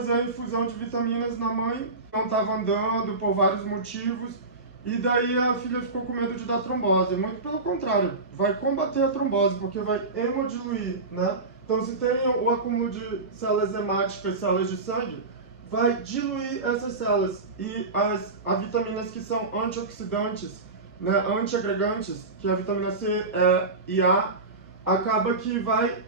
fazer a infusão de vitaminas na mãe, não estava andando por vários motivos, e daí a filha ficou com medo de dar trombose. Muito pelo contrário, vai combater a trombose, porque vai hemodiluir, né? Então, se tem o acúmulo de células hemáticas, células de sangue, vai diluir essas células. E as vitaminas que são antioxidantes, né, antiagregantes, que é a vitamina C, E e A, acaba que vai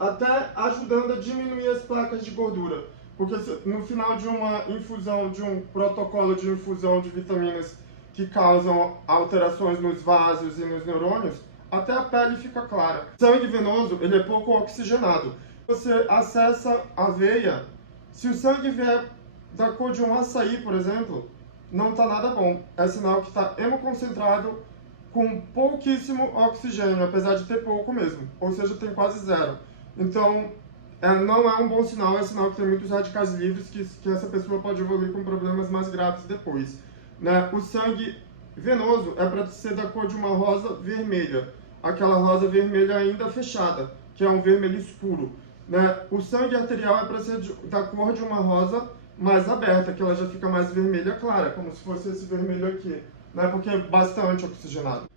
até ajudando a diminuir as placas de gordura. Porque no final de uma infusão, de um protocolo de infusão de vitaminas que causam alterações nos vasos e nos neurônios, até a pele fica clara. O sangue venoso, ele é pouco oxigenado. Você acessa a veia, se o sangue vier da cor de um açaí, por exemplo, não está nada bom. É sinal que está hemoconcentrado com pouquíssimo oxigênio, apesar de ter pouco mesmo. Ou seja, tem quase zero. Então, não é um bom sinal, é sinal que tem muitos radicais livres que essa pessoa pode evoluir com problemas mais graves depois. Né? O sangue venoso é para ser da cor de uma rosa vermelha, aquela rosa vermelha ainda fechada, que é um vermelho escuro. Né? O sangue arterial é para ser da cor de uma rosa mais aberta, que ela já fica mais vermelha clara, como se fosse esse vermelho aqui, né? Porque é bastante oxigenado.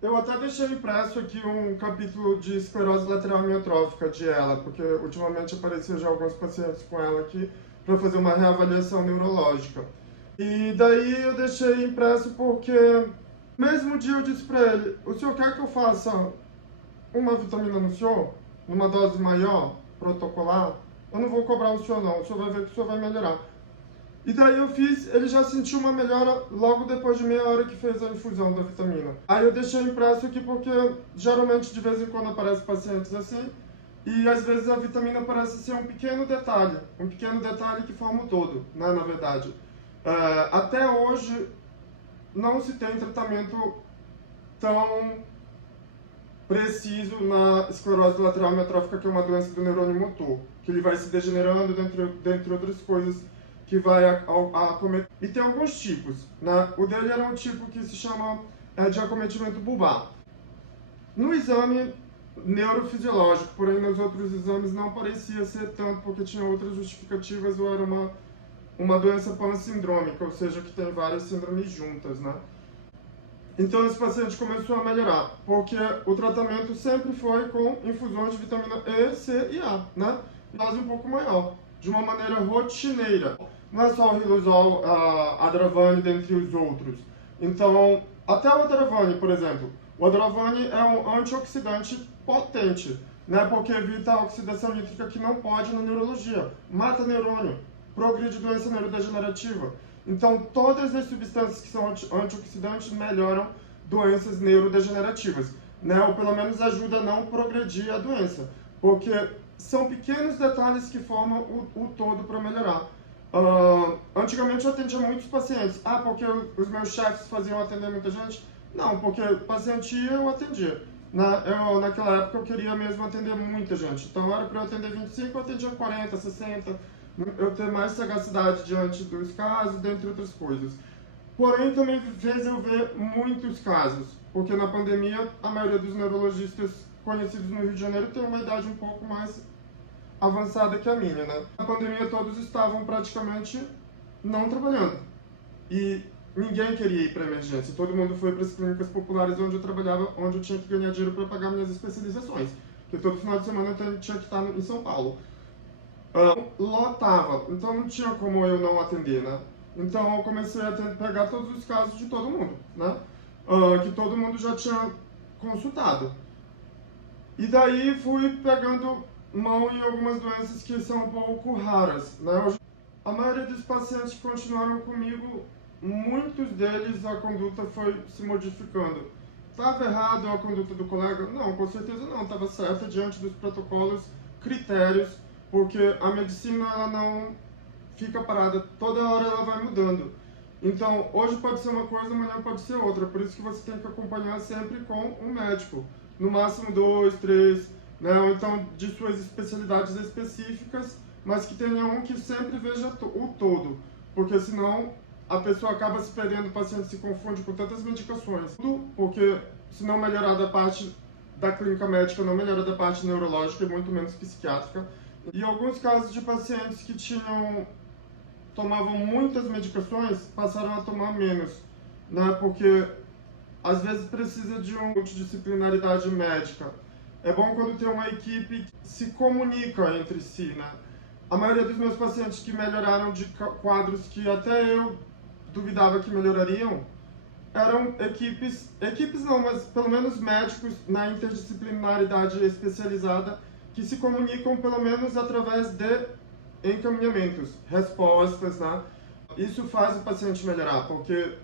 Eu até deixei impresso aqui um capítulo de esclerose lateral amiotrófica de ela, porque ultimamente apareceu já alguns pacientes com ela aqui para fazer uma reavaliação neurológica. E daí eu deixei impresso porque, mesmo dia eu disse para ele, o senhor quer que eu faça uma vitamina no senhor, numa dose maior, protocolar? Eu não vou cobrar o senhor não, o senhor vai ver que o senhor vai melhorar. E daí eu fiz, ele já sentiu uma melhora logo depois de meia hora que fez a infusão da vitamina. Aí eu deixei impresso aqui porque geralmente de vez em quando aparecem pacientes assim, e às vezes a vitamina parece ser um pequeno detalhe que forma o todo, né, na verdade. Até hoje não se tem tratamento tão preciso na esclerose lateral amiotrófica, que é uma doença do neurônio motor, que ele vai se degenerando, dentre outras coisas, que vai acometer. E tem alguns tipos, né? O dele era um tipo que se chama de acometimento bulbar. No exame neurofisiológico, porém nos outros exames não parecia ser tanto, porque tinha outras justificativas, ou era uma doença pansindrômica, ou seja, que tem várias síndromes juntas, né? Então esse paciente começou a melhorar, porque o tratamento sempre foi com infusões de vitamina E, C e A, né? Dose um pouco maior, de uma maneira rotineira. Não é só o Riluzol, a Adravane, dentre os outros. Então, até o Adravane, por exemplo. O Adravane é um antioxidante potente, né? Porque evita a oxidação nítrica, que não pode na neurologia. Mata neurônio, progride doença neurodegenerativa. Então, todas as substâncias que são antioxidantes melhoram doenças neurodegenerativas, né? Ou pelo menos ajuda a não progredir a doença, porque são pequenos detalhes que formam o todo para melhorar. Antigamente eu atendia muitos pacientes. Porque os meus chefes faziam atender muita gente? Não, porque paciente ia, eu atendia. Naquela época eu queria mesmo atender muita gente. Então era para eu atender 25, eu atendia 40, 60. Eu ter mais sagacidade diante dos casos, dentre outras coisas. Porém, também fez eu ver muitos casos, porque na pandemia a maioria dos neurologistas conhecidos no Rio de Janeiro tem uma idade um pouco mais avançada que a minha, né? Na pandemia todos estavam praticamente não trabalhando e ninguém queria ir para emergência. Todo mundo foi para as clínicas populares onde eu trabalhava, onde eu tinha que ganhar dinheiro para pagar minhas especializações, porque todo final de semana eu tinha que estar em São Paulo. Lotava, então não tinha como eu não atender, né? Então eu comecei a pegar todos os casos de todo mundo, né? Que todo mundo já tinha consultado. E daí fui pegando mão em algumas doenças que são um pouco raras, né? A maioria dos pacientes que continuaram comigo, muitos deles a conduta foi se modificando. Estava errado a conduta do colega? Não, com certeza não, estava certa diante dos protocolos, critérios, porque a medicina ela não fica parada, toda hora ela vai mudando. Então, hoje pode ser uma coisa, amanhã pode ser outra, por isso que você tem que acompanhar sempre com um médico, no máximo 2, 3, né? Ou então de suas especialidades específicas, mas que tenha um que sempre veja o todo, porque senão a pessoa acaba se perdendo, o paciente se confunde com tantas medicações, porque se não melhorar da parte da clínica médica, não melhora da parte neurológica e muito menos psiquiátrica. E alguns casos de pacientes que tomavam muitas medicações passaram a tomar menos, né? Porque às vezes precisa de uma multidisciplinaridade médica. É bom quando tem uma equipe que se comunica entre si, né? A maioria dos meus pacientes que melhoraram de quadros que até eu duvidava que melhorariam, eram equipes não, mas pelo menos médicos na interdisciplinaridade especializada que se comunicam pelo menos através de encaminhamentos, respostas, né? Isso faz o paciente melhorar, porque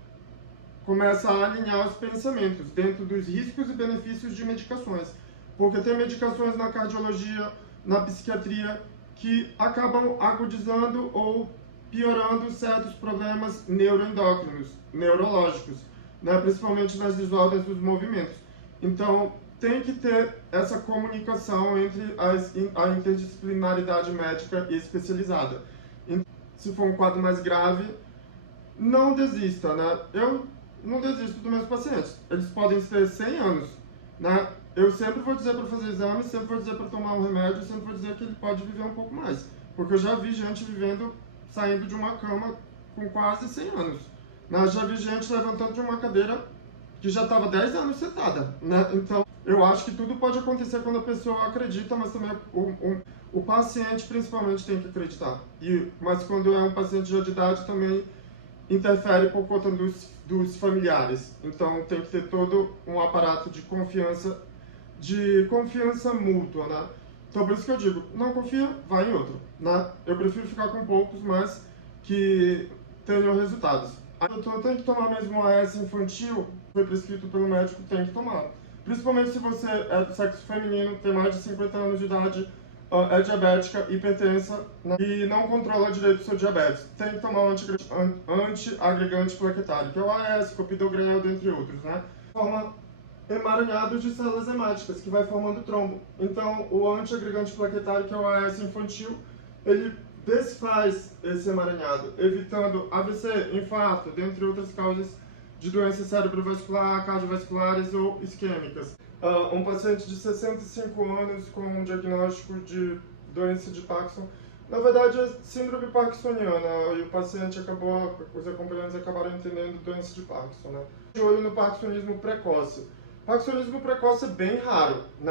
começa a alinhar os pensamentos dentro dos riscos e benefícios de medicações. Porque tem medicações na cardiologia, na psiquiatria, que acabam agudizando ou piorando certos problemas neuroendócrinos, neurológicos, né? Principalmente nas desordens dos movimentos. Então, tem que ter essa comunicação entre a interdisciplinaridade médica especializada. Se for um quadro mais grave, não desista, né? Eu não desisto dos meus pacientes. Eles podem ter 100 anos, né? Eu sempre vou dizer para fazer exame, sempre vou dizer para tomar um remédio, sempre vou dizer que ele pode viver um pouco mais. Porque eu já vi gente saindo de uma cama com quase 100 anos. Né? Já vi gente levantando de uma cadeira que já estava 10 anos sentada, né? Então, eu acho que tudo pode acontecer quando a pessoa acredita, mas também o paciente principalmente tem que acreditar. Mas quando é um paciente já de idade também interfere por conta dos familiares. Então tem que ter todo um aparato de confiança mútua, né? Então por isso que eu digo, não confia, vai em outro, né? Eu prefiro ficar com poucos, mas que tenham resultados. A doutora tem que tomar mesmo o AS infantil, foi prescrito pelo médico, tem que tomar. Principalmente se você é do sexo feminino, tem mais de 50 anos de idade, é diabética, hipertensa, né? E não controla direito o seu diabetes. Tem que tomar um antiagregante plaquetário, que é o AS, clopidogrel, dentre outros, né? Forma emaranhados de células hemáticas, que vai formando trombo. Então, o antiagregante plaquetário, que é o AS infantil, ele desfaz esse emaranhado, evitando AVC, infarto, dentre outras causas de doenças cerebrovascular, cardiovasculares ou isquêmicas. Um paciente de 65 anos com um diagnóstico de doença de Parkinson, na verdade é síndrome parkinsoniana, e o paciente os acompanhantes acabaram entendendo doença de Parkinson, né? De olho no parkinsonismo precoce. Parkinsonismo precoce é bem raro, né?